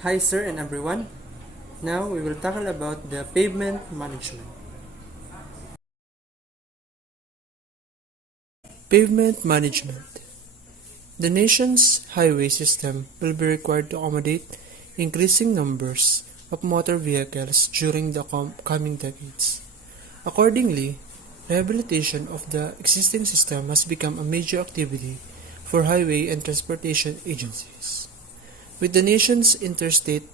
Hi sir and everyone. Now we will tackle about the pavement management. Pavement management. The nation's highway system will be required to accommodate increasing numbers of motor vehicles during the coming decades. Accordingly, rehabilitation of the existing system has become a major activity for highway and transportation agencies. With the nation's interstate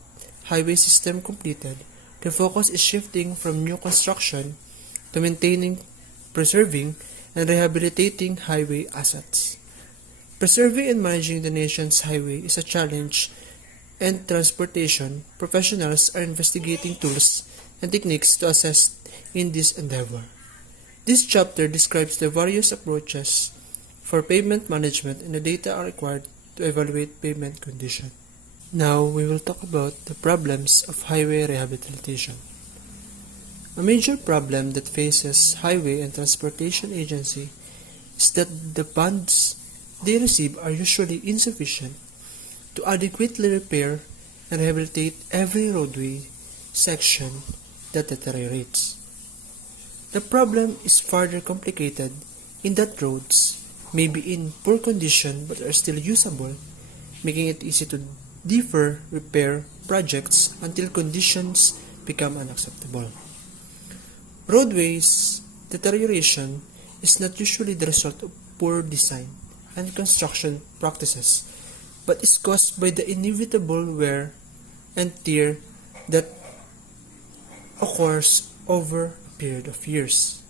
highway system completed, the focus is shifting from new construction to maintaining, preserving, and rehabilitating highway assets. Preserving and managing the nation's highway is a challenge, and transportation professionals are investigating tools and techniques to assist in this endeavor. This chapter describes the various approaches for pavement management and the data are required to evaluate pavement condition. Now we will talk about the problems of highway rehabilitation. A major problem that faces highway and transportation agency is that the funds they receive are usually insufficient to adequately repair and rehabilitate every roadway section that deteriorates. The problem is further complicated in that roads may be in poor condition but are still usable, making it easy to defer repair projects until conditions become unacceptable. Roadways deterioration is not usually the result of poor design and construction practices, but is caused by the inevitable wear and tear that occurs over a period of years.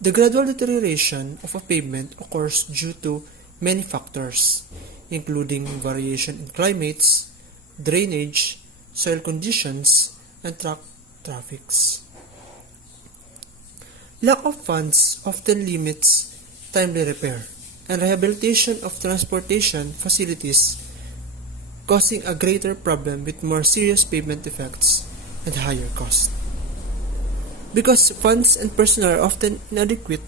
The gradual deterioration of a pavement occurs due to many factors, including variation in climates, drainage, soil conditions, and traffics. Lack of funds often limits timely repair and rehabilitation of transportation facilities, causing a greater problem with more serious pavement defects and higher cost. Because funds and personnel are often inadequate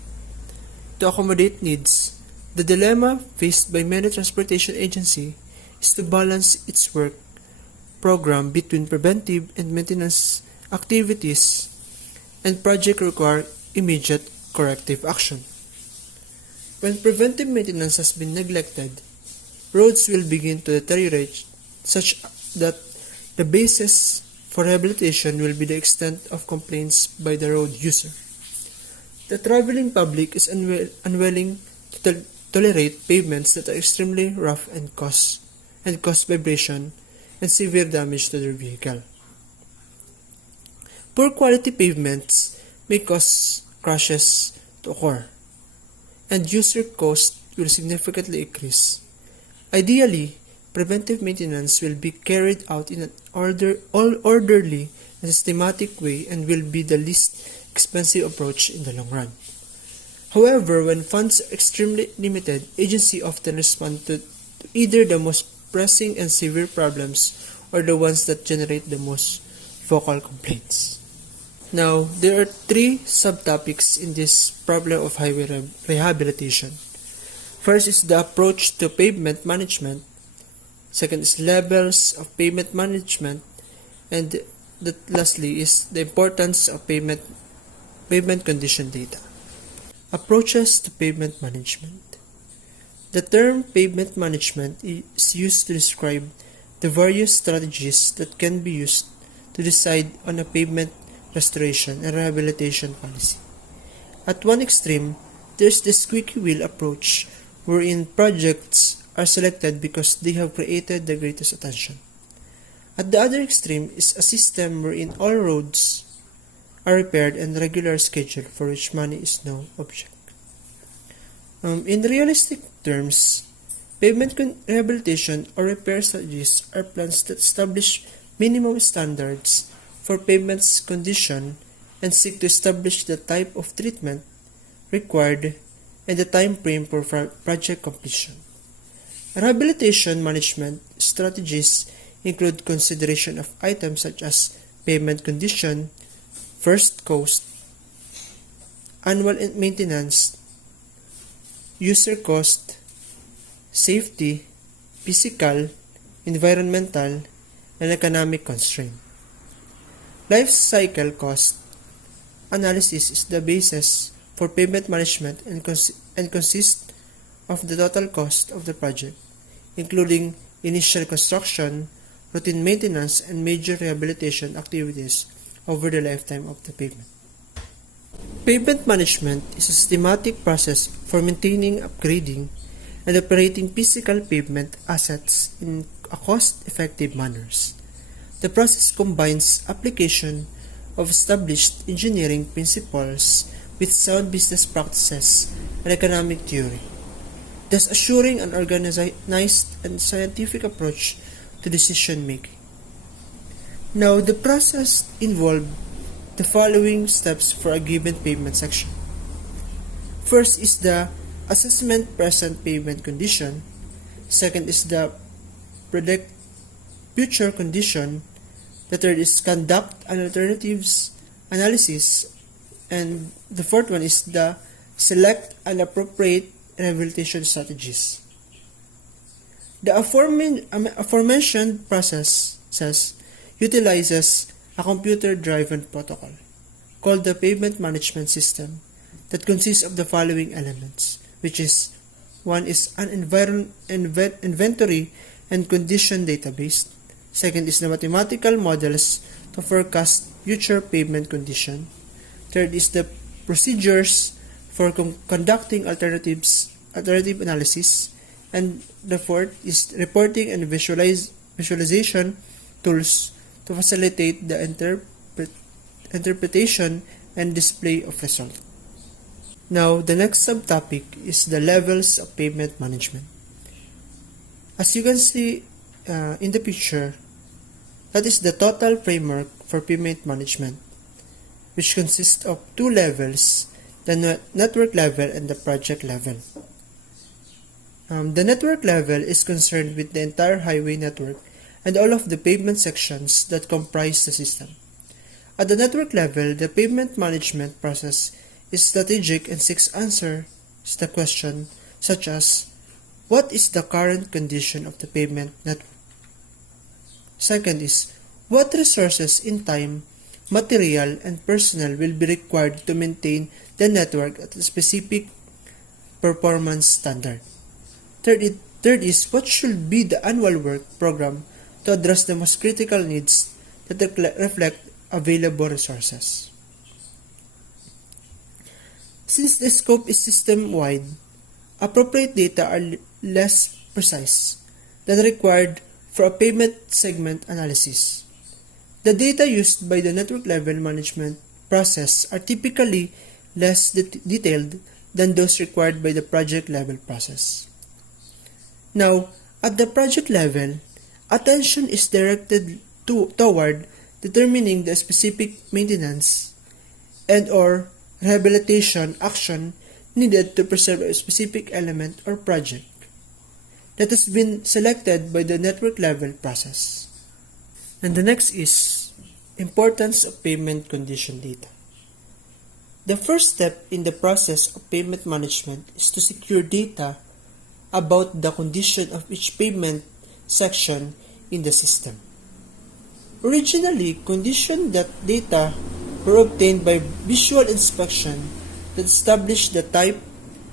to accommodate needs, the dilemma faced by many transportation agencies is to balance its work program between preventive and maintenance activities and projects require immediate corrective action. When preventive maintenance has been neglected, roads will begin to deteriorate such that the basis for rehabilitation will be the extent of complaints by the road user. The traveling public is unwilling to tolerate pavements that are extremely rough and cause vibration and severe damage to their vehicle. Poor quality pavements may cause crashes to occur, and user cost will significantly increase. Ideally, preventive maintenance will be carried out in an orderly and systematic way and will be the least expensive approach in the long run. However, when funds are extremely limited, agencies often respond to either the most pressing and severe problems or the ones that generate the most vocal complaints. Now, there are three subtopics in this problem of highway rehabilitation. First is the approach to pavement management. Second is levels of pavement management. And lastly is the importance of pavement condition data. Approaches to pavement management. The term pavement management is used to describe the various strategies that can be used to decide on a pavement restoration and rehabilitation policy. At one extreme, there is the squeaky wheel approach, wherein projects are selected because they have created the greatest attention. At the other extreme is a system wherein all roads are repaired and regular schedule for which money is no object. In realistic terms, pavement rehabilitation or repair strategies are plans that establish minimum standards for pavement's condition and seek to establish the type of treatment required and the time frame for project completion. Rehabilitation management strategies include consideration of items such as pavement condition, first cost, annual maintenance, user cost, safety, physical, environmental, and economic constraint. Life cycle cost analysis is the basis for pavement management and consists of the total cost of the project, including initial construction, routine maintenance, and major rehabilitation activities over the lifetime of the pavement. Pavement management is a systematic process for maintaining, upgrading, and operating physical pavement assets in a cost-effective manner. The process combines application of established engineering principles with sound business practices and economic theory, thus assuring an organized and scientific approach to decision making. Now, the process involved the following steps for a given pavement section. First is the assessment present pavement condition. Second is the predict future condition. The third is conduct an alternatives analysis. And the fourth one is the select an appropriate rehabilitation strategies. The aforementioned process utilizes a computer-driven protocol called the Pavement Management System that consists of the following elements, which is one is an inventory and condition database. Second is the mathematical models to forecast future pavement condition. Third is the procedures for conducting alternative analysis. And the fourth is reporting and visualization tools to facilitate the interpretation and display of results. Now, the next subtopic is the levels of pavement management. As you can see in the picture, that is the total framework for pavement management, which consists of two levels, the network level and the project level. The network level is concerned with the entire highway network and all of the pavement sections that comprise the system. At the network level, the pavement management process is strategic and seeks answers to the question such as, what is the current condition of the pavement network? Second is, what resources in time, material, and personnel will be required to maintain the network at a specific performance standard? Third is, what should be the annual work program to address the most critical needs that reflect available resources. Since the scope is system-wide, appropriate data are less precise than required for a pavement segment analysis. The data used by the network level management process are typically less detailed than those required by the project level process. Now, at the project level, attention is directed toward determining the specific maintenance and or rehabilitation action needed to preserve a specific element or project that has been selected by the network level process. And the next is importance of pavement condition data. The first step in the process of pavement management is to secure data about the condition of each pavement section in the system. Originally, condition data were obtained by visual inspection that established the type,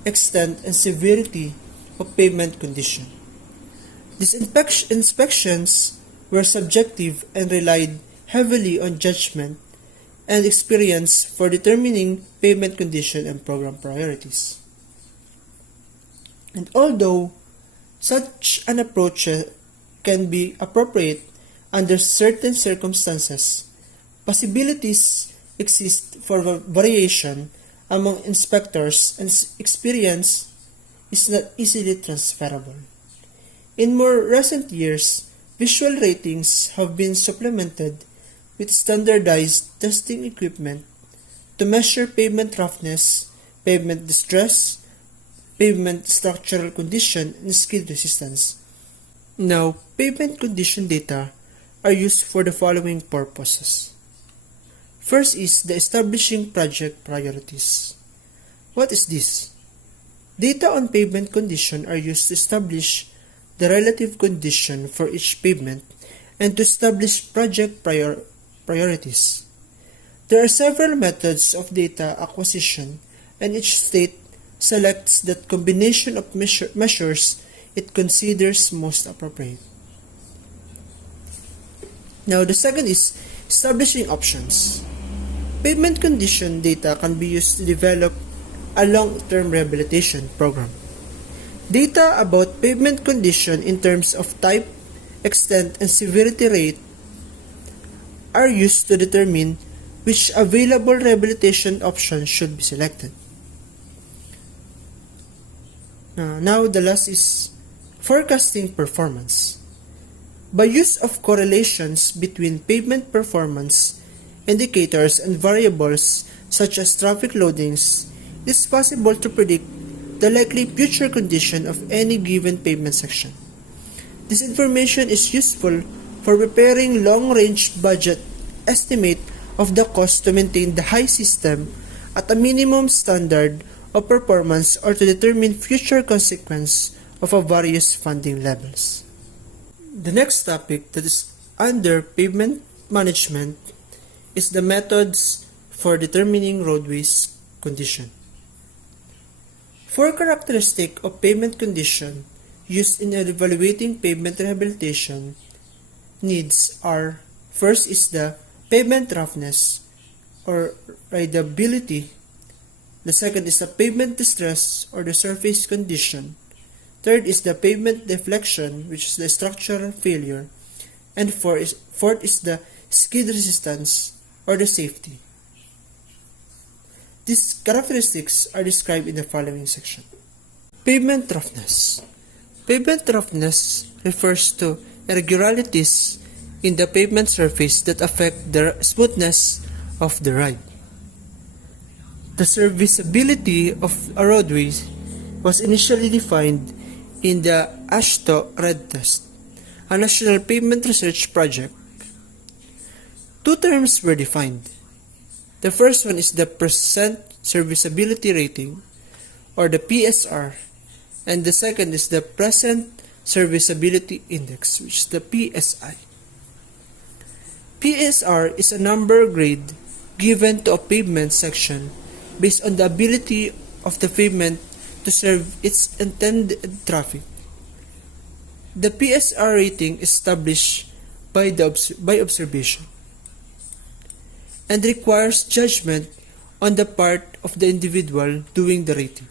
extent, and severity of pavement condition. These inspections were subjective and relied heavily on judgment and experience for determining pavement condition and program priorities. And although such an approach can be appropriate under certain circumstances, possibilities exist for variation among inspectors and experience is not easily transferable. In more recent years, visual ratings have been supplemented with standardized testing equipment to measure pavement roughness, pavement distress, pavement structural condition, and skid resistance. Now, pavement condition data are used for the following purposes. First is the establishing project priorities. What is this? Data on pavement condition are used to establish the relative condition for each pavement and to establish project priorities. There are several methods of data acquisition, and each state selects that combination of measures it considers most appropriate. Now, the second is establishing options. Pavement condition data can be used to develop a long-term rehabilitation program. Data about pavement condition in terms of type, extent, and severity rate are used to determine which available rehabilitation option should be selected. Now the last is forecasting performance. By use of correlations between pavement performance indicators and variables such as traffic loadings, it is possible to predict the likely future condition of any given pavement section. This information is useful for preparing long-range budget estimate of the cost to maintain the high system at a minimum standard of performance or to determine future consequence of various funding levels. The next topic that is under pavement management is the methods for determining roadways condition. Four characteristics of pavement condition used in evaluating pavement rehabilitation needs are: first is the pavement roughness or rideability. The second is the pavement distress or the surface condition. Third is the pavement deflection, which is the structural failure. And fourth is the skid resistance or the safety. These characteristics are described in the following section. Pavement roughness. Pavement roughness refers to irregularities in the pavement surface that affect the smoothness of the ride. The serviceability of a roadway was initially defined in the AASHTO Red Test, a national pavement research project. Two terms were defined. The first one is the percent serviceability rating, or the PSR, and the second is the present serviceability index, which is the PSI. PSR is a number grade given to a pavement section based on the ability of the pavement to serve its intended traffic. The PSR rating is established by observation and requires judgment on the part of the individual doing the rating.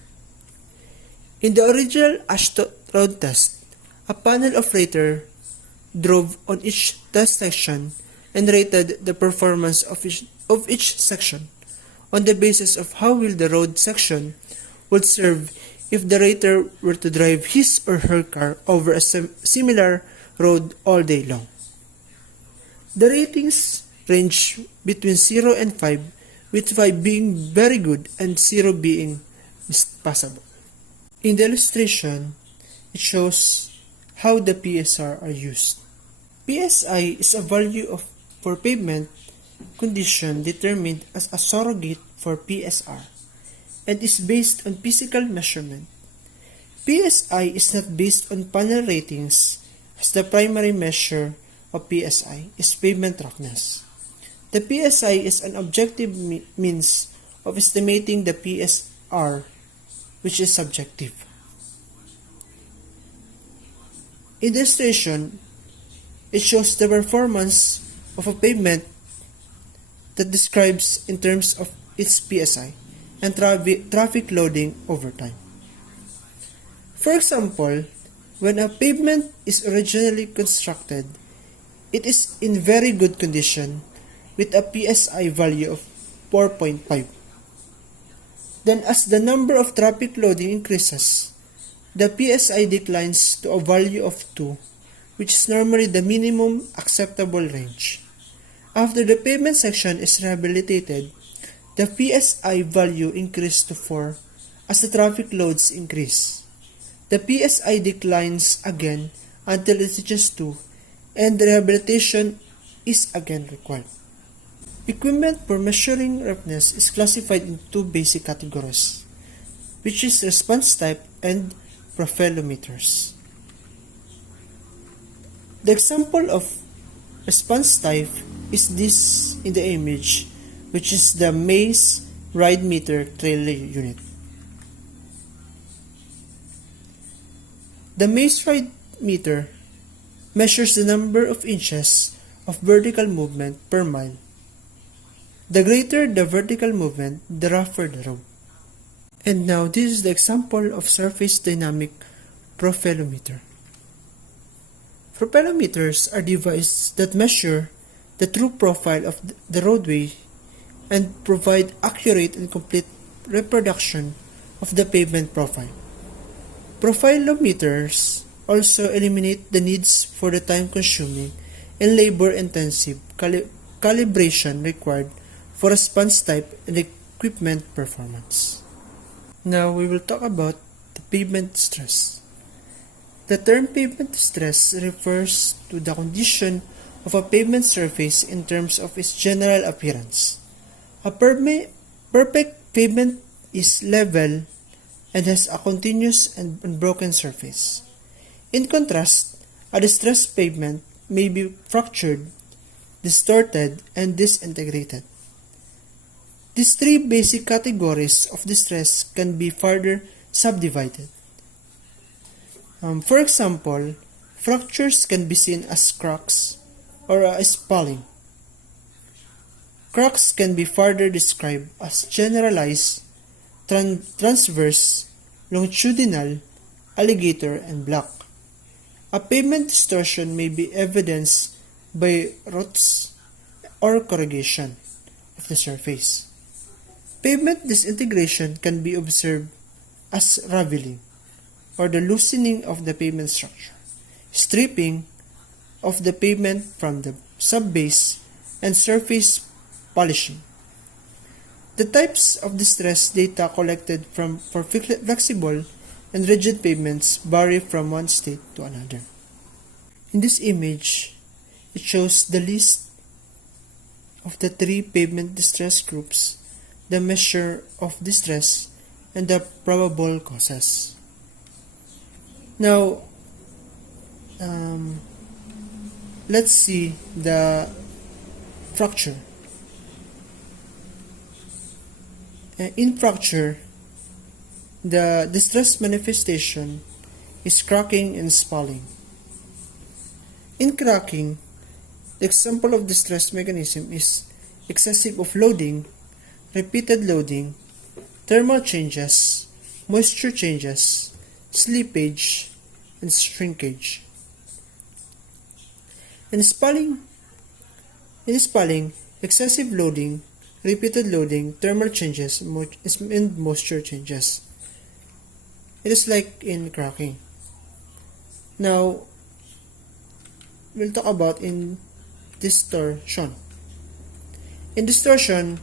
In the original AASHTO road test, a panel of raters drove on each test section and rated the performance of each section on the basis of how well the road section would serve if the rater were to drive his or her car over a similar road all day long. The ratings range between 0 and 5, with 5 being very good and 0 being passable. In the illustration, it shows how the PSR are used. PSI is a value for pavement condition determined as a surrogate for PSR and is based on physical measurement. PSI is not based on panel ratings, as the primary measure of PSI is pavement roughness. The PSI is an objective means of estimating the PSR, which is subjective. In the illustration, it shows the performance of a pavement that describes in terms of its PSI and traffic loading over time. For example, when a pavement is originally constructed, it is in very good condition with a PSI value of 4.5. Then as the number of traffic loading increases, the PSI declines to a value of 2, which is normally the minimum acceptable range. After the pavement section is rehabilitated, the PSI value increases to 4 as the traffic loads increase. The PSI declines again until it reaches 2 and the rehabilitation is again required. Equipment for measuring roughness is classified in two basic categories, which is response type and profilometers. The example of response type is this in the image, which is the maze ride meter trailer unit. The maze ride meter measures the number of inches of vertical movement per mile. The greater the vertical movement, the rougher the road. And now this is the example of surface dynamic profilometer. Profilometers are devices that measure the true profile of the roadway and provide accurate and complete reproduction of the pavement profile. Profilometers also eliminate the needs for the time-consuming and labor-intensive calibration required for response type and equipment performance. Now we will talk about the pavement stress. The term pavement stress refers to the condition of a pavement surface in terms of its general appearance. A perfect pavement is level and has a continuous and unbroken surface. In contrast, a distressed pavement may be fractured, distorted, and disintegrated. These three basic categories of distress can be further subdivided. For example, fractures can be seen as cracks or spalling. Cracks can be further described as generalized, transverse, longitudinal, alligator, and block. A pavement distortion may be evidenced by roots or corrugation of the surface. Pavement disintegration can be observed as raveling, or the loosening of the pavement structure, stripping of the pavement from the subbase, and surface polishing. The types of distress data collected for flexible and rigid pavements vary from one state to another. In this image, it shows the list of the three pavement distress groups, the measure of distress, and the probable causes. Now, let's see the fracture. In fracture, the distress manifestation is cracking and spalling. In cracking, the example of distress mechanism is excessive offloading, repeated loading, thermal changes, moisture changes, slippage, and shrinkage. In spalling, excessive loading, repeated loading, thermal changes, and moisture changes. It is like in cracking. Now, we'll talk about in distortion. In distortion,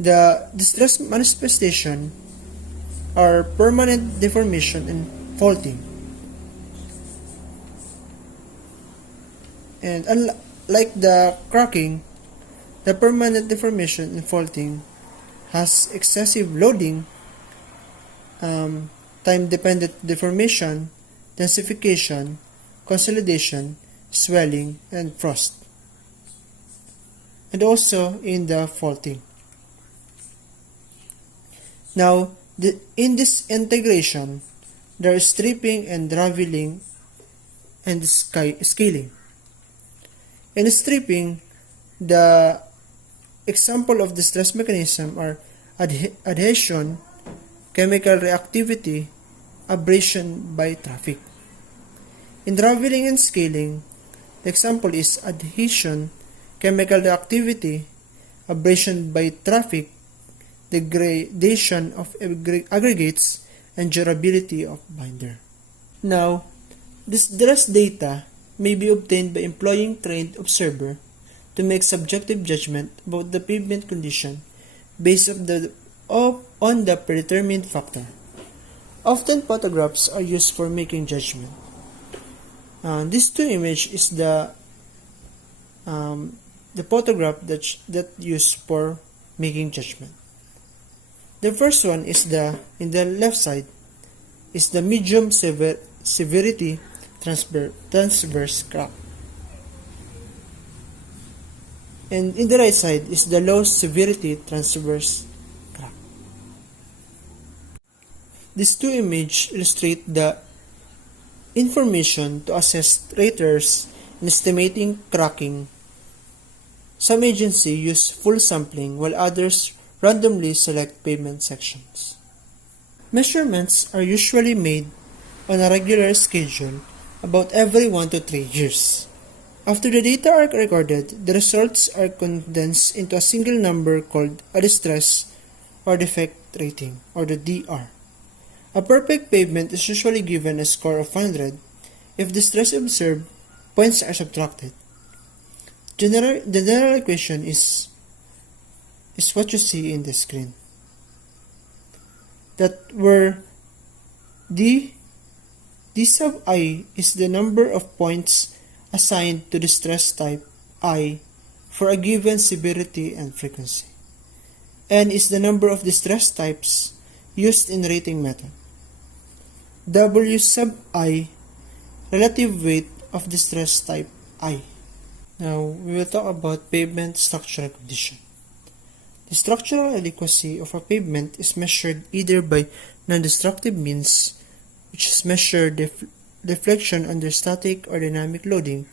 the distress manifestation are permanent deformation and faulting. And unlike the cracking, the permanent deformation and faulting has excessive loading, time-dependent deformation, densification, consolidation, swelling, and frost. And also in the faulting. Now, in this integration, there is stripping and raveling and scaling. In stripping, the example of distress mechanism are adhesion, chemical reactivity, abrasion by traffic. In raveling and scaling, the example is adhesion, chemical reactivity, abrasion by traffic, degradation of aggregates, and durability of binder. Now, distress data may be obtained by employing trained observer to make subjective judgment about the pavement condition based on the predetermined factor. Often photographs are used for making judgment. This two image is the photograph that used for making judgment. The first one is in the left side is the medium severity transverse crack. and in the right side is the low severity transverse crack. These two images illustrate the information to assess raters in estimating cracking. Some agencies use full sampling while others randomly select pavement sections. Measurements are usually made on a regular schedule about every 1 to 3 years. After the data are recorded, the results are condensed into a single number called a distress or defect rating, or the DR. A perfect pavement is usually given a score of 100. If distress observed, points are subtracted. The general equation is what you see in the screen. That where D sub I is the number of points assigned to distress type I for a given severity and frequency. N is the number of distress types used in rating method. W sub I, relative weight of distress type I. Now, we will talk about pavement structural condition. The structural adequacy of a pavement is measured either by non-destructive means, which is measured deflection under static or dynamic loading,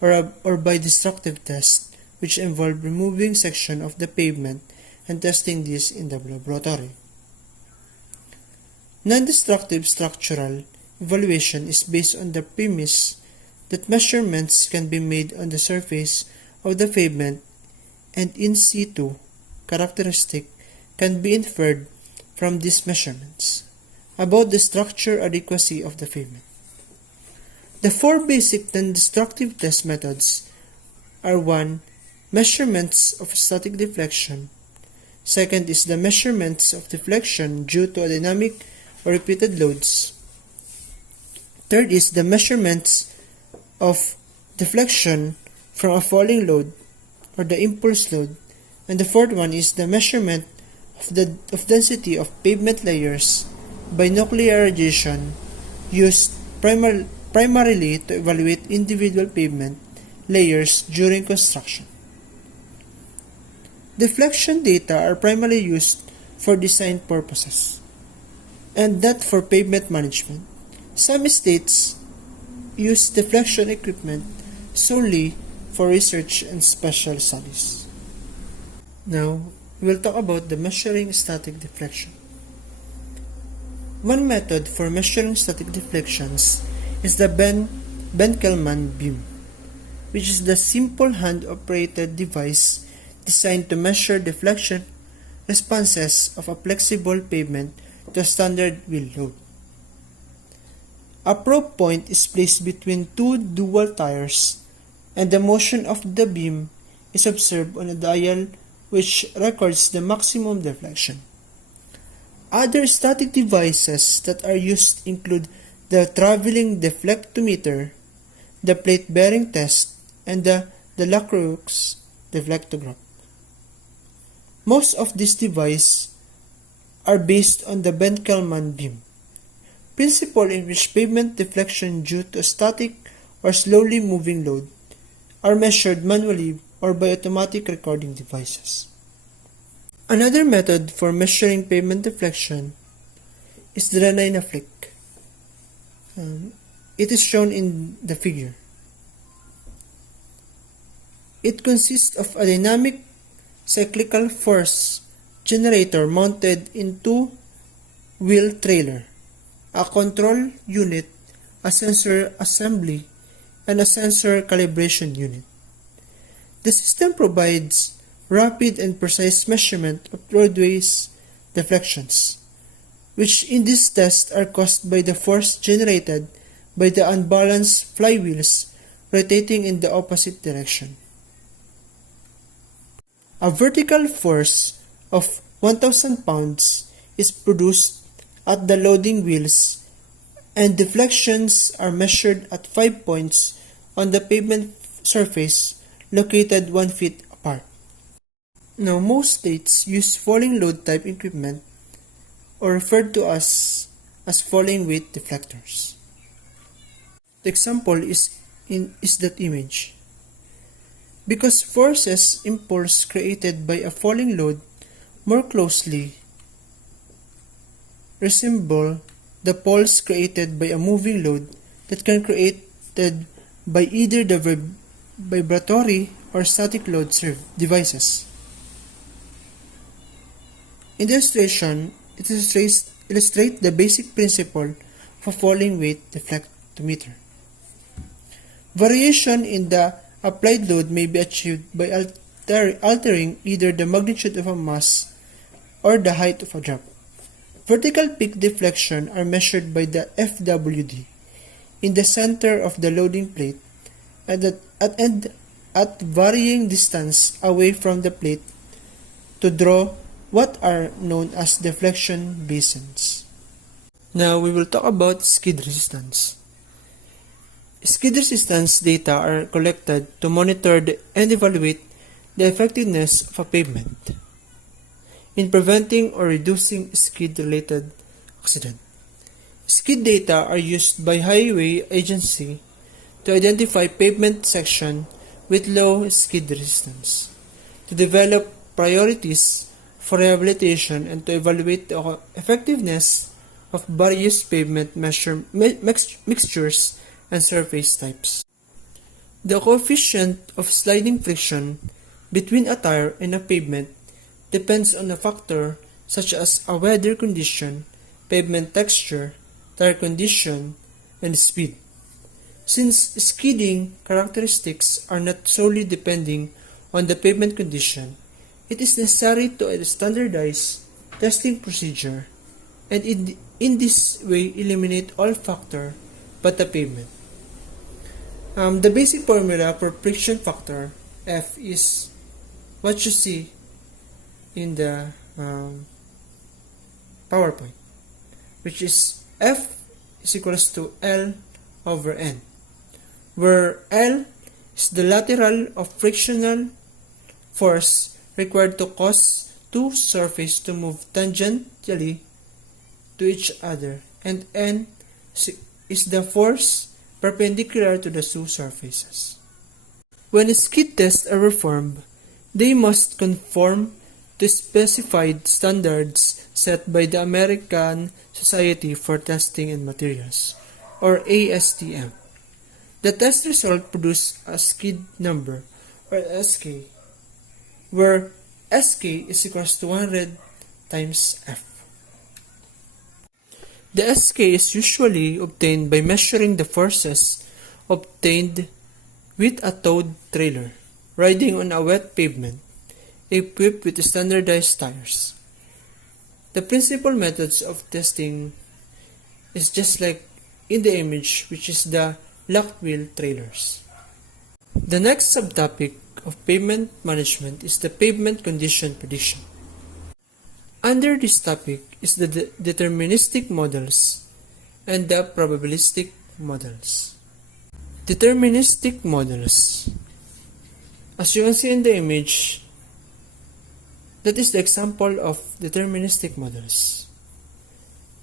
or by destructive tests, which involve removing section of the pavement and testing this in the laboratory. Non-destructive structural evaluation is based on the premise that measurements can be made on the surface of the pavement and in situ characteristic can be inferred from these measurements about the structure adequacy of the pavement. The four basic non-destructive test methods are 1. Measurements of static deflection. Second is the measurements of deflection due to a dynamic or repeated loads. Third is the measurements of deflection from a falling load or the impulse load. And the fourth one is the measurement of density of pavement layers by nuclear radiation used primarily to evaluate individual pavement layers during construction. Deflection data are primarily used for design purposes and not for pavement management. Some states use deflection equipment solely for research and special studies. Now, we will talk about the measuring static deflection. One method for measuring static deflections is the Ben-Kellman beam, which is the simple hand-operated device designed to measure deflection responses of a flexible pavement to a standard wheel load. A probe point is placed between two dual tires, and the motion of the beam is observed on a dial which records the maximum deflection. Other static devices that are used include the traveling deflectometer, the plate bearing test, and the Lacroix deflectograph. Most of these devices are based on the Ben-Kellman beam principle, in which pavement deflection due to a static or slowly moving load are measured manually or by automatic recording devices. Another method for measuring pavement deflection is the Dynaflick. It is shown in the figure. It consists of a dynamic cyclical force generator mounted into wheel trailer, a control unit, a sensor assembly, and a sensor calibration unit. The system provides rapid and precise measurement of roadways deflections, which in this test are caused by the force generated by the unbalanced flywheels rotating in the opposite direction. A vertical force of 1,000 pounds is produced at the loading wheels, and deflections are measured at 5 points on the pavement surface located 1 feet apart. Now, most states use falling load type equipment, or referred to as falling weight deflectors. The example is that image. because forces impulse created by a falling load more closely resemble the pulse created by a moving load that can created by either the vibratory or static load devices. In the illustration, it illustrates the basic principle of a falling weight deflectometer. Variation in the applied load may be achieved by altering either the magnitude of a mass or the height of a drop. Vertical peak deflection are measured by the FWD in the center of the loading plate and at varying distance away from the plate to draw what are known as deflection basins. Now we will talk about skid resistance. Skid resistance data are collected to monitor and evaluate the effectiveness of a pavement in preventing or reducing skid-related accident. Skid data are used by highway agency to identify pavement section with low skid resistance, to develop priorities for rehabilitation, and to evaluate the effectiveness of various pavement mixtures and surface types. The coefficient of sliding friction between a tire and a pavement depends on a factor such as a weather condition, pavement texture, tire condition, and speed. Since skidding characteristics are not solely depending on the pavement condition, it is necessary to standardize testing procedure and in this way eliminate all factor but the pavement. The basic formula for friction factor F is what you see in the PowerPoint, which is F is equals to L over N, where L is the lateral of frictional force required to cause two surfaces to move tangentially to each other, and N is the force perpendicular to the two surfaces. When skid tests are performed, they must conform to specified standards set by the American Society for Testing and Materials, or ASTM. The test result produces a skid number, or SK, where SK is equals to 100 times F. The SK is usually obtained by measuring the forces obtained with a towed trailer riding on a wet pavement equipped with standardized tires. The principal methods of testing is just like in the image, which is the locked wheel trailers. The next subtopic of pavement management is the pavement condition prediction. Under this topic is the deterministic models and the probabilistic models. Deterministic models. As you can see in the image, that is the example of deterministic models.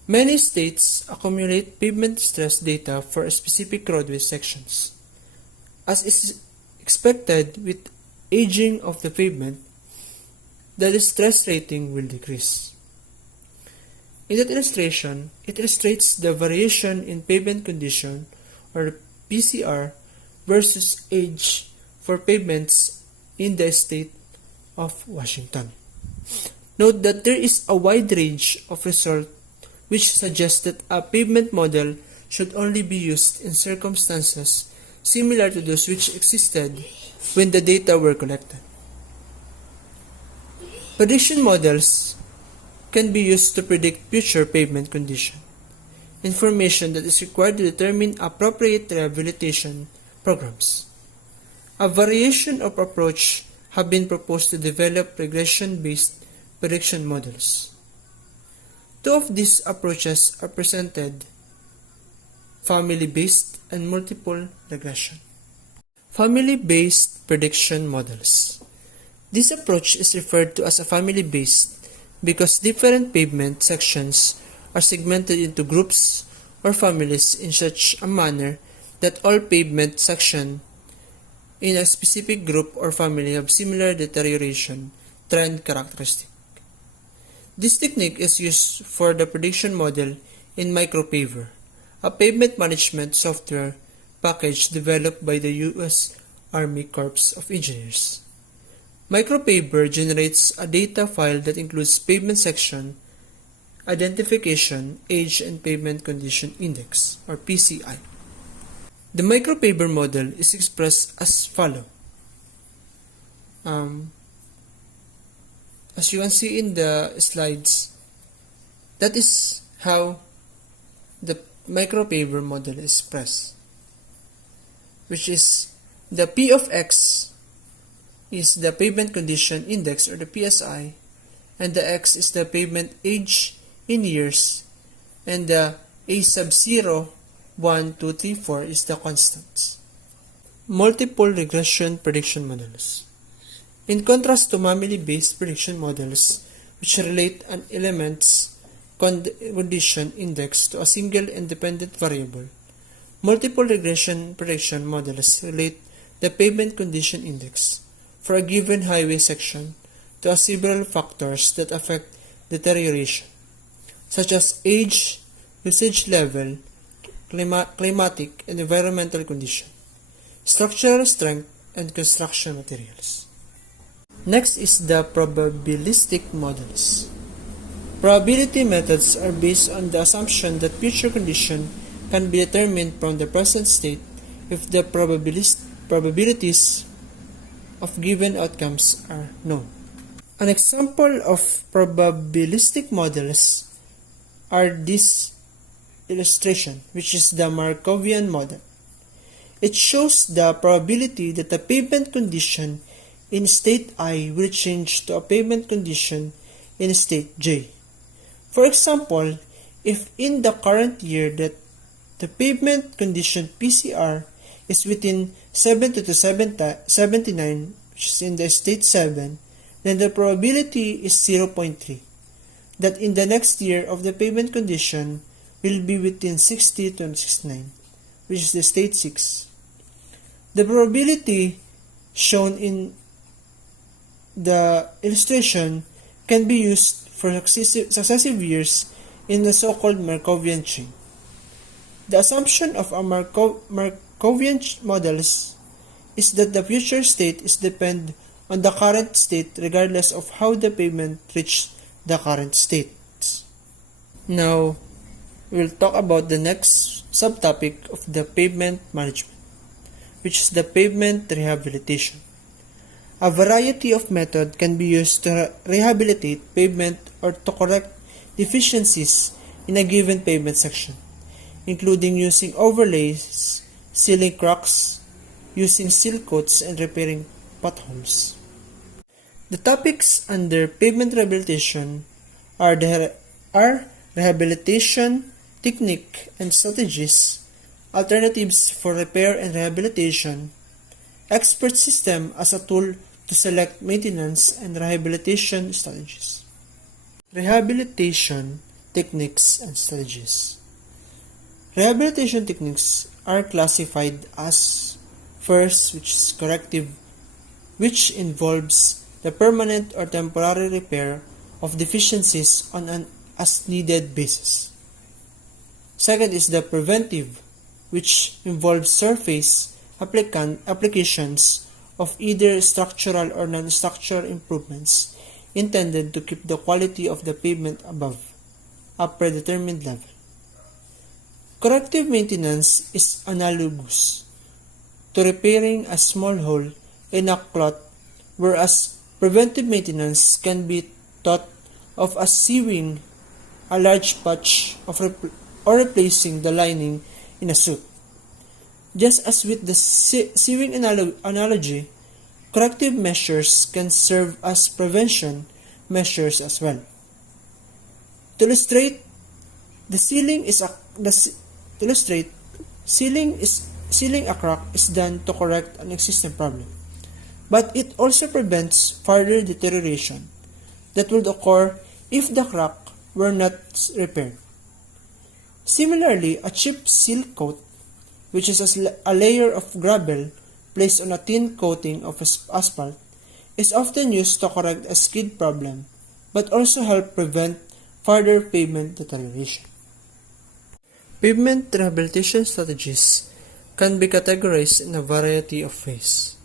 Many states accumulate pavement stress data for specific roadway sections. As is expected with aging of the pavement, the stress rating will decrease. In that illustration, it illustrates the variation in pavement condition, or PCR, versus age for pavements in the state of Washington. Note that there is a wide range of results which suggests that a pavement model should only be used in circumstances similar to those which existed when the data were collected. Prediction models can be used to predict future pavement condition, information that is required to determine appropriate rehabilitation programs. A variation of approach have been proposed to develop regression-based prediction models. Two of these approaches are presented: family-based and multiple regression. Family-based prediction models. This approach is referred to as a family-based because different pavement sections are segmented into groups or families in such a manner that all pavement sections in a specific group or family have similar deterioration trend characteristic. This technique is used for the prediction model in MicroPaver, a pavement management software package developed by the U.S. Army Corps of Engineers. MicroPaver generates a data file that includes pavement section, identification, age, and pavement condition index, or PCI. The MicroPaver model is expressed as follows. As you can see in the slides, that is how the MicroPaver model is expressed, which is the P of X is the pavement condition index, or the PSI, and the X is the pavement age in years, and the A sub 0, 1, 2, 3, 4 is the constants. Multiple regression prediction models. In contrast to family-based prediction models, which relate an element's condition index to a single independent variable, multiple regression prediction models relate the pavement condition index for a given highway section to several factors that affect deterioration, such as age, usage level, climatic and environmental condition, structural strength, and construction materials. Next is the probabilistic models. Probability methods are based on the assumption that future condition can be determined from the present state if the probabilities of given outcomes are known. An example of probabilistic models are this illustration, which is the Markovian model. It shows the probability that a pavement condition in state I will change to a pavement condition in state J. For example, if in the current year that the pavement condition PCR is within 70 to 79, which is in the state 7, then the probability is 0.3, that in the next year of the pavement condition will be within 60 to 69, which is the state 6. The probability shown in the illustration can be used for successive years in the so-called Markovian chain. The assumption of a Markovian models is that the future state is depend on the current state regardless of how the pavement reached the current state. Now, we'll talk about the next subtopic of the pavement management, which is the pavement rehabilitation. A variety of methods can be used to rehabilitate pavement or to correct deficiencies in a given pavement section, including using overlays, sealing cracks, using seal coats, and repairing potholes. The topics under pavement rehabilitation are rehabilitation technique and strategies, alternatives for repair and rehabilitation, expert system as a tool to select maintenance and rehabilitation strategies. Rehabilitation techniques and strategies. Rehabilitation techniques are classified as first, which is corrective, which involves the permanent or temporary repair of deficiencies on an as-needed basis. Second is the preventive, which involves surface applications of either structural or non-structural improvements intended to keep the quality of the pavement above a predetermined level. Corrective maintenance is analogous to repairing a small hole in a cloth, whereas preventive maintenance can be thought of as sewing a large patch or replacing the lining in a suit. Just as with the sewing analogy, corrective measures can serve as prevention measures as well. To illustrate, sealing a crack is done to correct an existing problem, but it also prevents further deterioration that would occur if the crack were not repaired. Similarly, a chip seal coat, which is a layer of gravel placed on a thin coating of asphalt is often used to correct a skid problem, but also help prevent further pavement deterioration. Pavement rehabilitation strategies can be categorized in a variety of ways.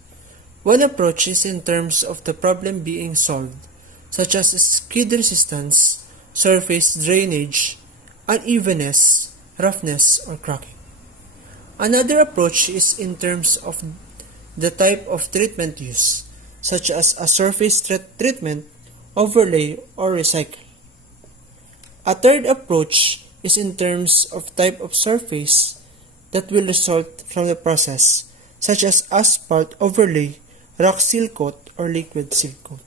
One approach is in terms of the problem being solved, such as skid resistance, surface drainage, unevenness, roughness, or cracking. Another approach is in terms of the type of treatment used, such as a surface treatment, overlay, or recycle. A third approach is in terms of type of surface that will result from the process, such as asphalt overlay, rock seal coat, or liquid seal coat.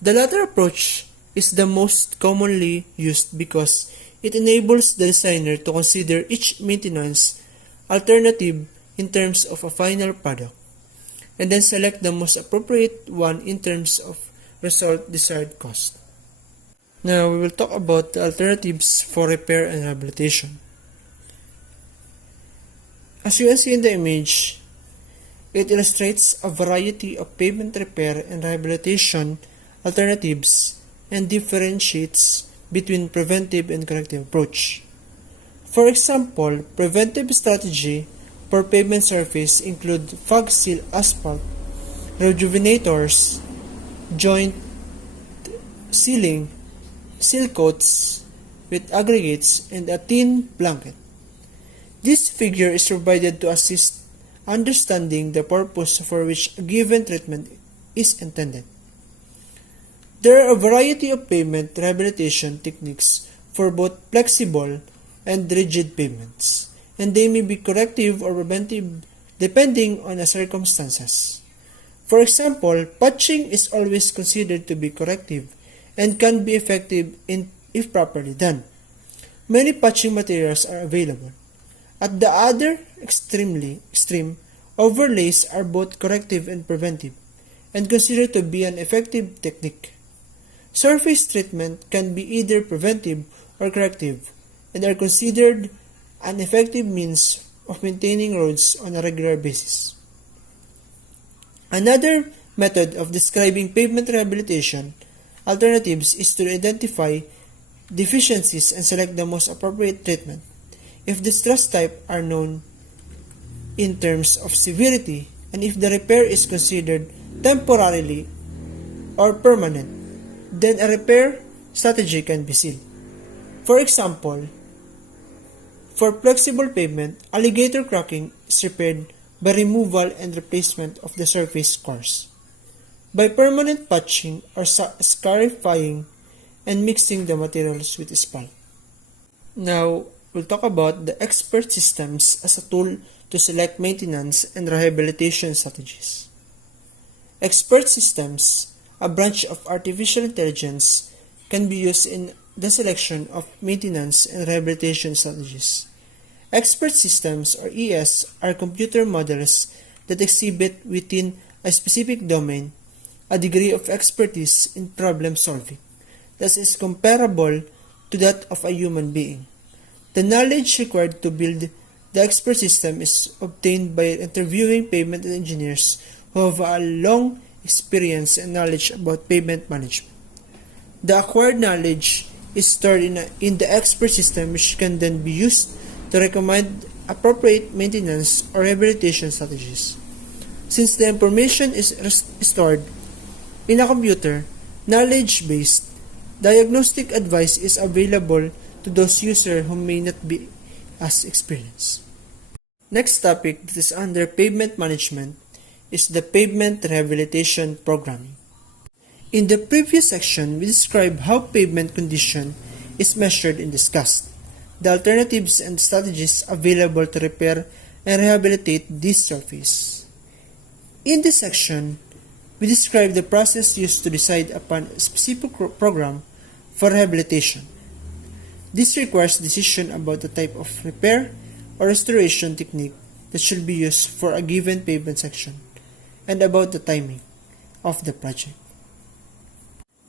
The latter approach is the most commonly used because it enables the designer to consider each maintenance alternative in terms of a final product, and then select the most appropriate one in terms of result desired cost. Now we will talk about the alternatives for repair and rehabilitation. As you can see in the image, it illustrates a variety of pavement repair and rehabilitation alternatives and differentiates between preventive and corrective approach. For example, preventive strategy for pavement surface include fog seal asphalt, rejuvenators, joint sealing, seal coats with aggregates, and a thin blanket. This figure is provided to assist understanding the purpose for which a given treatment is intended. There are a variety of pavement rehabilitation techniques for both flexible and rigid pavements, and they may be corrective or preventive depending on the circumstances. For example, patching is always considered to be corrective and can be effective if properly done. Many patching materials are available. At the other extreme, overlays are both corrective and preventive, and considered to be an effective technique. Surface treatment can be either preventive or corrective, and are considered an effective means of maintaining roads on a regular basis. Another method of describing pavement rehabilitation alternatives is to identify deficiencies and select the most appropriate treatment. If the stress type are known in terms of severity, and if the repair is considered temporarily or permanent, then a repair strategy can be seen. For example, for flexible pavement, alligator cracking is repaired by removal and replacement of the surface course, by permanent patching or scarifying and mixing the materials with asphalt. Now, we'll talk about the expert systems as a tool to select maintenance and rehabilitation strategies. Expert systems, a branch of artificial intelligence, can be used in the selection of maintenance and rehabilitation strategies. Expert systems, or ES, are computer models that exhibit within a specific domain a degree of expertise in problem solving that is comparable to that of a human being. The knowledge required to build the expert system is obtained by interviewing pavement engineers who have a long experience and knowledge about pavement management. The acquired knowledge is stored in the expert system, which can then be used to recommend appropriate maintenance or rehabilitation strategies. Since the information is stored in a computer, knowledge-based diagnostic advice is available to those users who may not be as experienced. Next topic that is under pavement management is the pavement rehabilitation programming. In the previous section, we described how pavement condition is measured and discussed, the alternatives and strategies available to repair and rehabilitate this surface. In this section, we describe the process used to decide upon a specific program for rehabilitation. This requires decision about the type of repair or restoration technique that should be used for a given pavement section and about the timing of the project.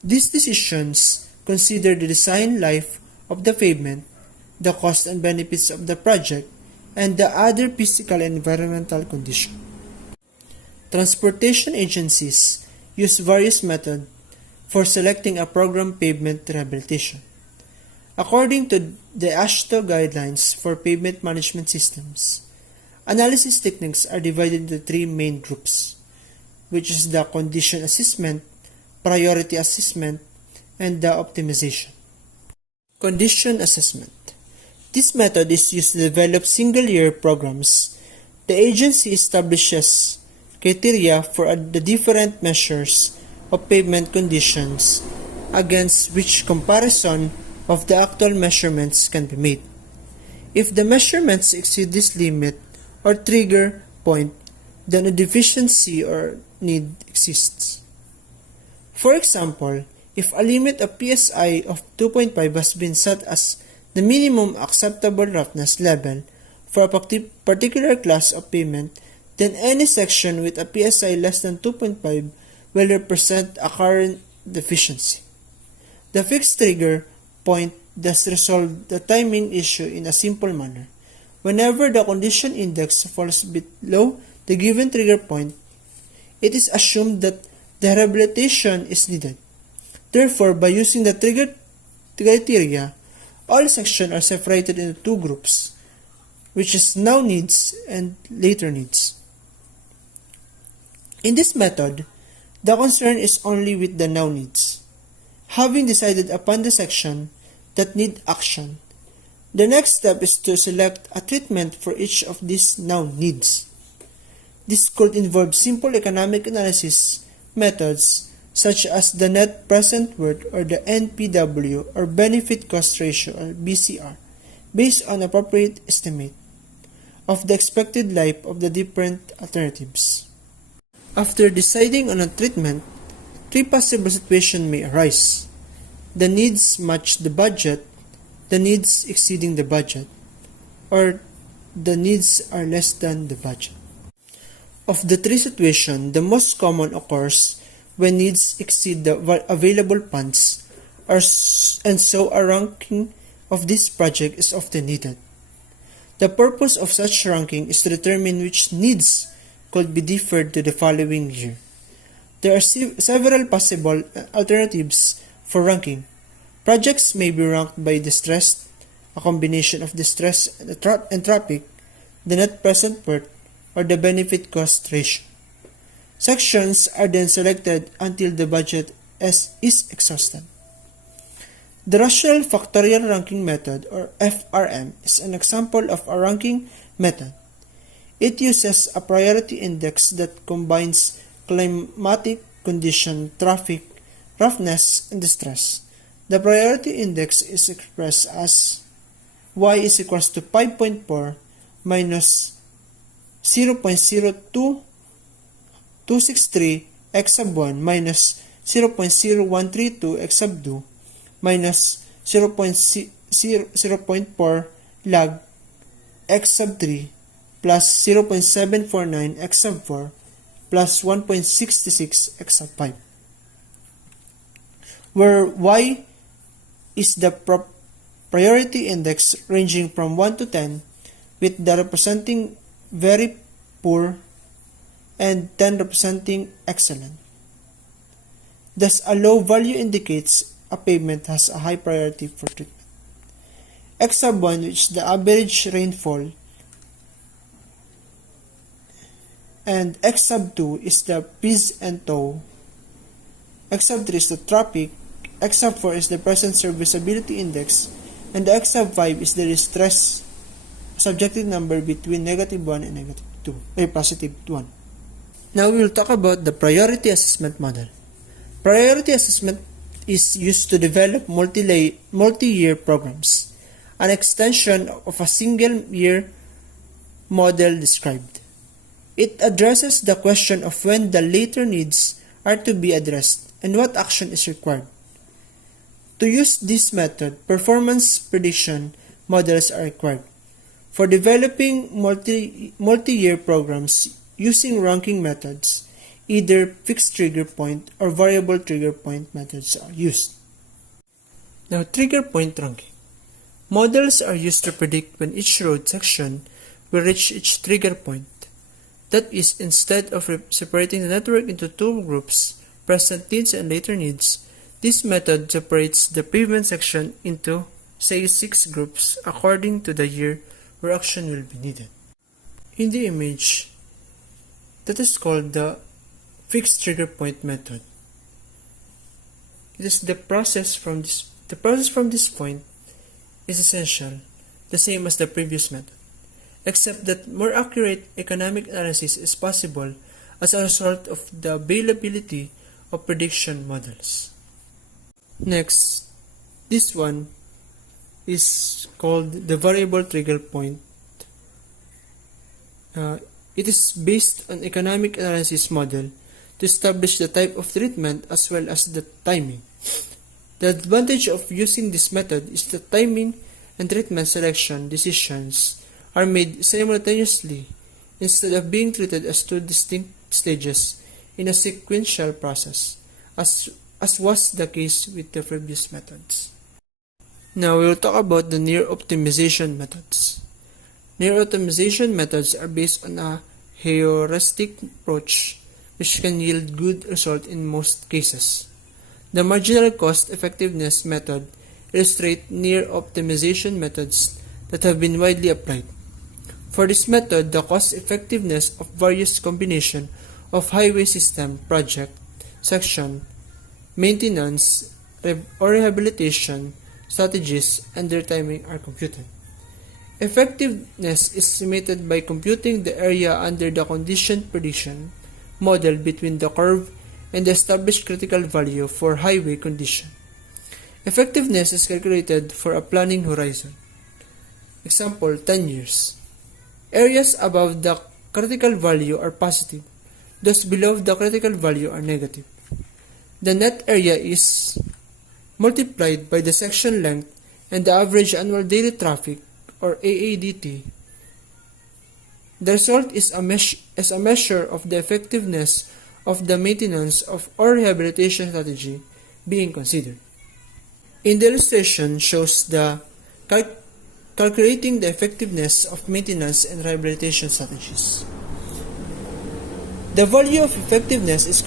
These decisions consider the design life of the pavement, the cost and benefits of the project, and the other physical and environmental conditions. Transportation agencies use various methods for selecting a program pavement rehabilitation. According to the AASHTO guidelines for pavement management systems, analysis techniques are divided into three main groups, which is the condition assessment, priority assessment, and the optimization. Condition assessment. This method is used to develop single-year programs. The agency establishes criteria for the different measures of pavement conditions against which comparison of the actual measurements can be made. If the measurements exceed this limit or trigger point, then a deficiency or need exists. For example, if a limit of PSI of 2.5 has been set as the minimum acceptable roughness level for a particular class of pavement, then any section with a PSI less than 2.5 will represent a current deficiency. The fixed trigger point thus resolve the timing issue in a simple manner. Whenever the condition index falls below the given trigger point, it is assumed that the rehabilitation is needed. Therefore, by using the trigger criteria, all sections are separated into two groups, which is now needs and later needs. In this method, the concern is only with the now needs. Having decided upon the section that need action, the next step is to select a treatment for each of these now needs. This could involve simple economic analysis methods such as the net present worth or the NPW or benefit cost ratio or BCR, based on appropriate estimate of the expected life of the different alternatives. After deciding on a treatment, three possible situations may arise. The needs match the budget, the needs exceeding the budget, or the needs are less than the budget. Of the three situations, the most common occurs when needs exceed the available funds, and so a ranking of this project is often needed. The purpose of such ranking is to determine which needs could be deferred to the following year. There are several possible alternatives for ranking. Projects may be ranked by distress, a combination of distress and traffic, the net present worth, or the benefit cost ratio. Sections are then selected until the budget is exhausted. The rational factorial ranking method, or FRM, is an example of a ranking method. It uses a priority index that combines climatic condition, traffic, roughness, and distress. The priority index is expressed as y is equals to 5.4 minus 0.02263 x sub 1 minus 0.0132 x sub 2 minus 0.4 log x sub 3 plus 0.749 x sub 4 plus 1.66 x sub 5, where y is the priority index ranging from 1 to 10, with the representing very poor and 10 representing excellent. Thus, a low value indicates a pavement has a high priority for treatment. X sub 1, which is the average rainfall, and X sub 2 is the piz and tow. X sub 3 is the traffic. X sub 4 is the present serviceability index, and the X sub 5 is the distress subjective number between -1 and -2, +1. Now we will talk about the priority assessment model. Priority assessment is used to develop multi-year programs, an extension of a single-year model described. It addresses the question of when the later needs are to be addressed and what action is required. To use this method, performance prediction models are required. For developing multi-year programs using ranking methods, either fixed trigger point or variable trigger point methods are used. Now, trigger point ranking. Models are used to predict when each road section will reach each trigger point. That is, instead of separating the network into two groups, present needs and later needs, this method separates the pavement section into, say, 6 groups according to the year where action will be needed. In the image, that is called the fixed trigger point method. It is the process from this point is essential, the same as the previous method, except that more accurate economic analysis is possible as a result of the availability of prediction models. Next, this one is called the variable trigger point. It is based on economic analysis model to establish the type of treatment as well as the timing. The advantage of using this method is that timing and treatment selection decisions are made simultaneously instead of being treated as two distinct stages in a sequential process, as was the case with the previous methods. Now we will talk about the near optimization methods. Near optimization methods are based on a heuristic approach which can yield good result in most cases. The marginal cost effectiveness method illustrates near optimization methods that have been widely applied. For this method, the cost effectiveness of various combination of highway system, project, section, maintenance, or rehabilitation strategies and their timing are computed. Effectiveness is estimated by computing the area under the condition prediction model between the curve and the established critical value for highway condition. Effectiveness is calculated for a planning horizon. Example, 10 years. Areas above the critical value are positive. Those below the critical value are negative. The net area is multiplied by the section length and the average annual daily traffic, or AADT. The result is a measure of the effectiveness of the maintenance of or rehabilitation strategy being considered. In the illustration shows the calculating the effectiveness of maintenance and rehabilitation strategies. The value of effectiveness is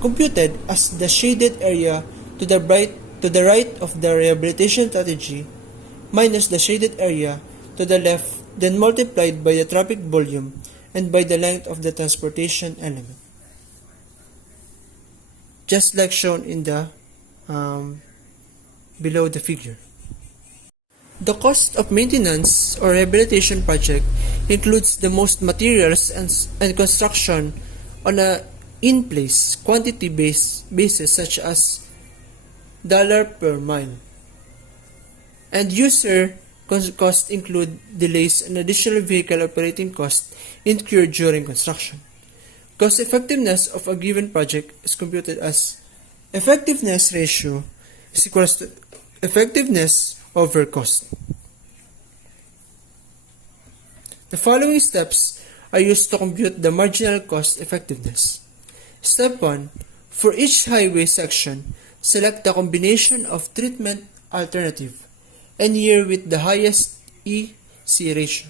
computed as the shaded area to the right of the rehabilitation strategy minus the shaded area to the left, then multiplied by the traffic volume and by the length of the transportation element, just like shown in the below the figure. The cost of maintenance or rehabilitation project includes the most materials and construction on a in-place quantity basis such as dollar per mile. And user costs include delays and additional vehicle operating costs incurred during construction. Cost effectiveness of a given project is computed as effectiveness ratio is equals to effectiveness over cost. The following steps are used to compute the marginal cost effectiveness. Step 1. For each highway section, select the combination of treatment alternative and year with the highest EC ratio.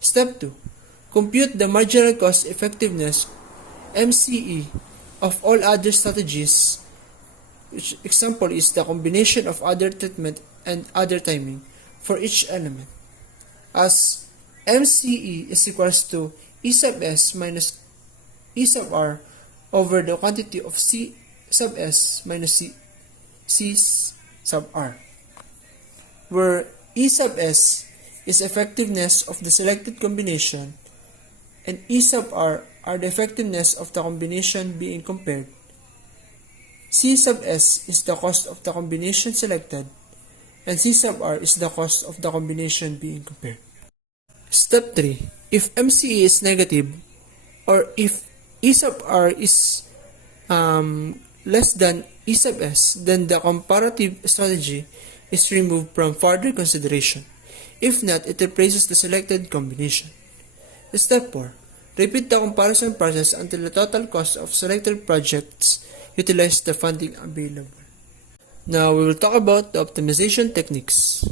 Step 2. Compute the marginal cost effectiveness MCE of all other strategies, which example is the combination of other treatment and other timing for each element, as MCE is equals to E sub S minus E sub R over the quantity of C sub S minus C sub R, where E sub S is effectiveness of the selected combination and E sub R are the effectiveness of the combination being compared. C sub S is the cost of the combination selected, and C sub R is the cost of the combination being compared. Step 3. If MCE is negative, or if E sub R is less than E sub S, then the comparative strategy is removed from further consideration. If not, it replaces the selected combination. Step 4. Repeat the comparison process until the total cost of selected projects utilize the funding available. Now we will talk about the optimization techniques.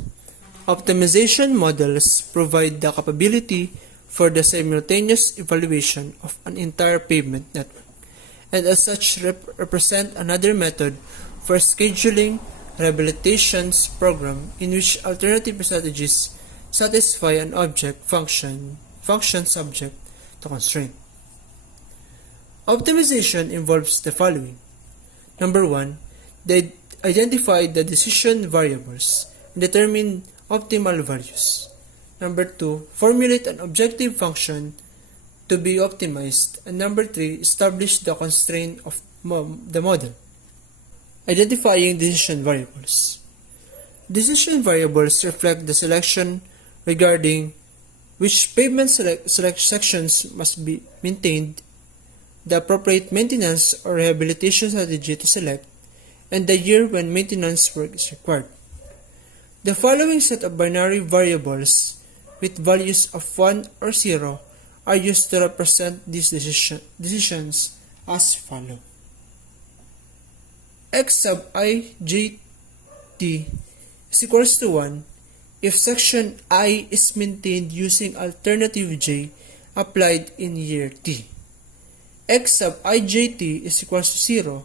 Optimization models provide the capability for the simultaneous evaluation of an entire pavement network, and as such represent another method for scheduling rehabilitations program in which alternative strategies satisfy an object function subject to constraint. Optimization involves the following. Number 1, they identify the decision variables and determine optimal values. Number 2, formulate an objective function to be optimized. And number 3, establish the constraint of the model. Identifying decision variables. Decision variables reflect the selection regarding which pavement select sections must be maintained, the appropriate maintenance or rehabilitation strategy to select, and the year when maintenance work is required. The following set of binary variables with values of 1 or 0 are used to represent these decisions as follows. X sub I j t is equals to 1 if section I is maintained using alternative j applied in year t. X sub I j t is equals to 0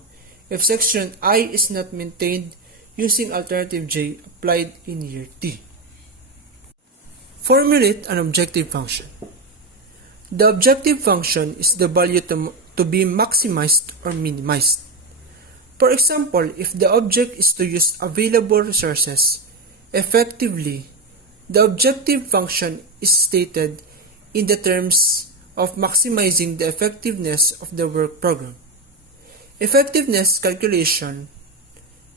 if section I is not maintained using alternative j applied in year t. Formulate an objective function. The objective function is the value to be maximized or minimized. For example, if the object is to use available resources effectively, the objective function is stated in the terms of maximizing the effectiveness of the work program. Effectiveness calculation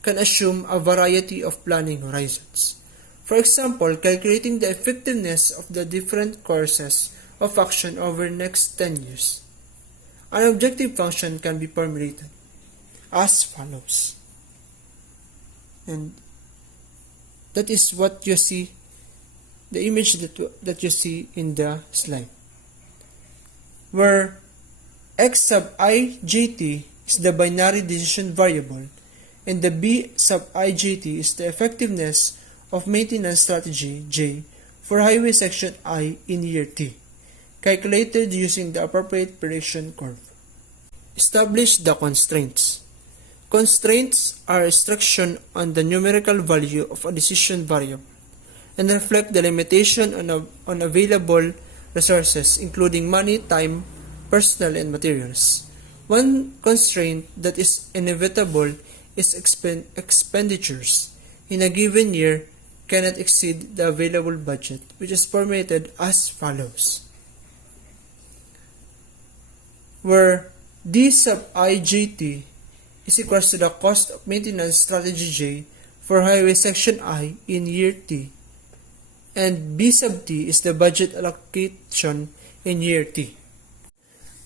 can assume a variety of planning horizons. For example, calculating the effectiveness of the different courses of action over the next 10 years. An objective function can be formulated as follows. And that is what you see, the image that you see in the slide, where x sub I j t is the binary decision variable and the b sub I j t is the effectiveness of maintenance strategy j for highway section I in year t, calculated using the appropriate prediction curve. Establish the constraints. Constraints are restriction on the numerical value of a decision variable and reflect the limitation on available resources including money, time, personnel, and materials. One constraint that is inevitable is expenditures in a given year cannot exceed the available budget, which is formulated as follows. Where d sub I j t is equals to the cost of maintenance strategy j for highway section I in year t, and b sub t is the budget allocation in year t.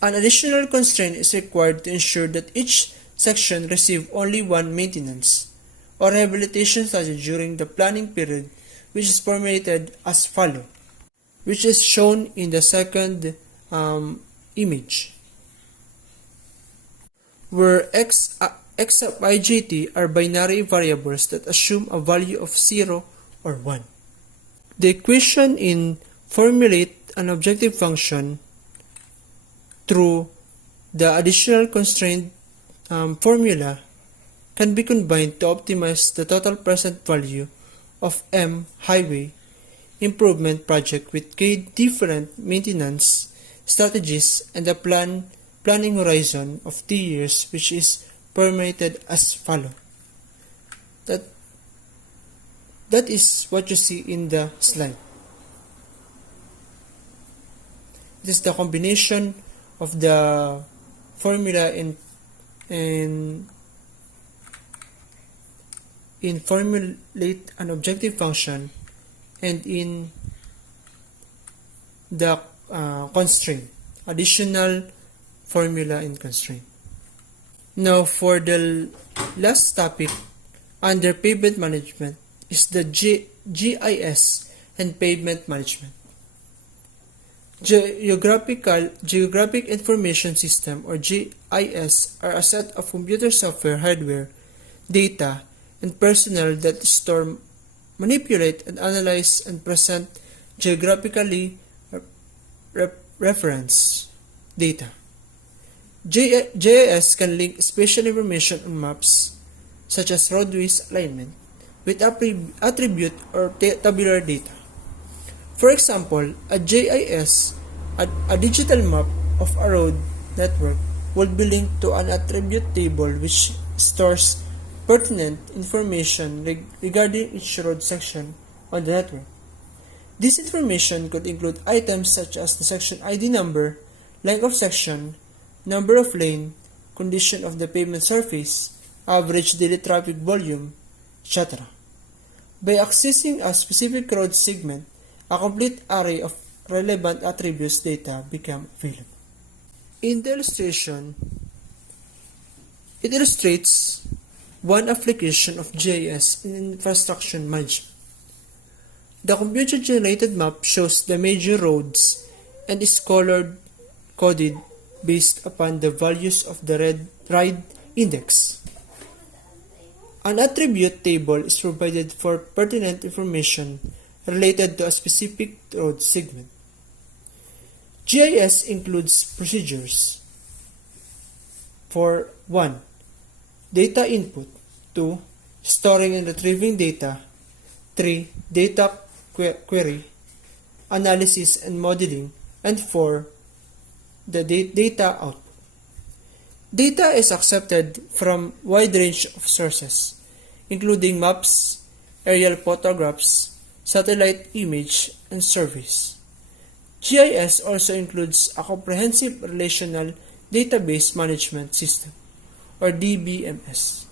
An additional constraint is required to ensure that each section receive only one maintenance or rehabilitation strategy during the planning period, which is formulated as follows, which is shown in the second image, where x sub I j t are binary variables that assume a value of 0 or 1. The equation in formulate an objective function through the additional constraint formula can be combined to optimize the total present value of M highway improvement project with k different maintenance strategies and a planning horizon of t years, which is formulated as follows. That is what you see in the slide. It is the combination of the formula in formulate an objective function and in the constraint, additional formula in constraint. Now for the last topic under pavement management is the GIS and pavement management. Geographic Information System or GIS are a set of computer software, hardware, data, and personnel that store manipulate and analyze and present geographically reference data. GIS can link spatial information on maps, such as roadways alignment, with attribute or tabular data. For example, a GIS, a digital map of a road network, would be linked to an attribute table which stores pertinent information regarding each road section on the network. This information could include items such as the section ID number, length of section, number of lane, condition of the pavement surface, average daily traffic volume, etc. By accessing a specific road segment, a complete array of relevant attributes data become available. In the illustration, it illustrates one application of GIS in infrastructure management. The computer-generated map shows the major roads and is coded based upon the values of the ride index. An attribute table is provided for pertinent information related to a specific road segment. GIS includes procedures for 1. Data input, 2. Storing and retrieving data, 3. Data query, analysis and modeling, and 4. The data output. Data is accepted from a wide range of sources, including maps, aerial photographs, satellite image, and surveys. GIS also includes a comprehensive relational database management system, or DBMS,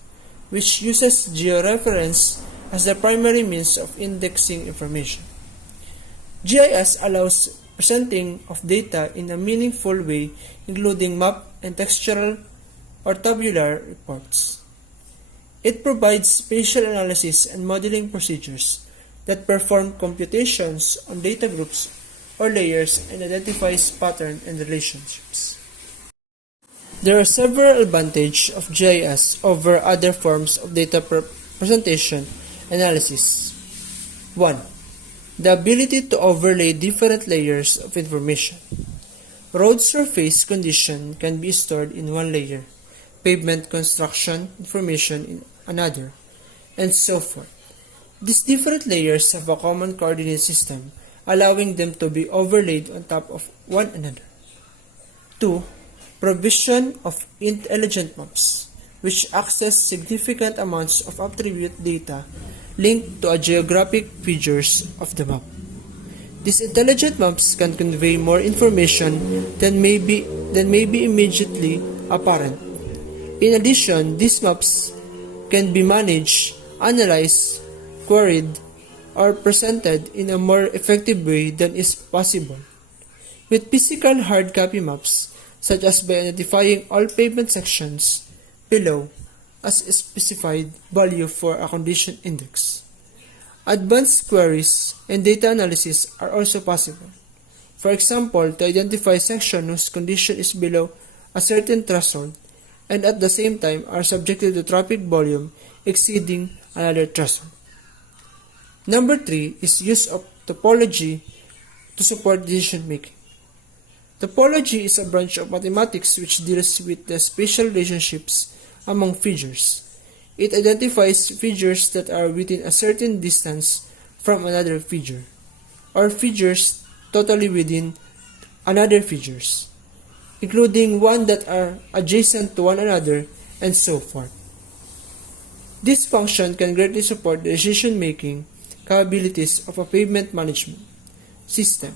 which uses georeference as the primary means of indexing information. GIS allows presenting of data in a meaningful way, including map and textual or tabular reports. It provides spatial analysis and modeling procedures that perform computations on data groups or layers and identifies patterns and relationships. There are several advantages of GIS over other forms of data presentation analysis. 1. The ability to overlay different layers of information. Road surface condition can be stored in one layer, pavement construction information in another, and so forth. These different layers have a common coordinate system, allowing them to be overlaid on top of one another. 2. Provision of intelligent maps, which access significant amounts of attribute data linked to a geographic features of the map. These intelligent maps can convey more information than may be immediately apparent. In addition, these maps can be managed, analyzed, queried, or presented in a more effective way than is possible with physical hard copy maps, such as by identifying all pavement sections below as a specified value for a condition index. Advanced queries and data analysis are also possible. For example, to identify a section whose condition is below a certain threshold and at the same time are subjected to traffic volume exceeding another threshold. Number 3 is use of topology to support decision making. Topology is a branch of mathematics which deals with the spatial relationships among figures. It identifies figures that are within a certain distance from another figure, or figures totally within another figures, including one that are adjacent to one another, and so forth. This function can greatly support the decision-making capabilities of a pavement management system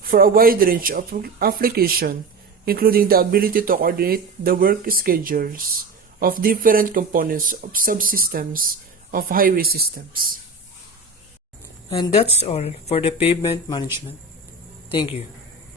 for a wide range of applications, including the ability to coordinate the work schedules of different components of subsystems of highway systems. And that's all for the pavement management. Thank you.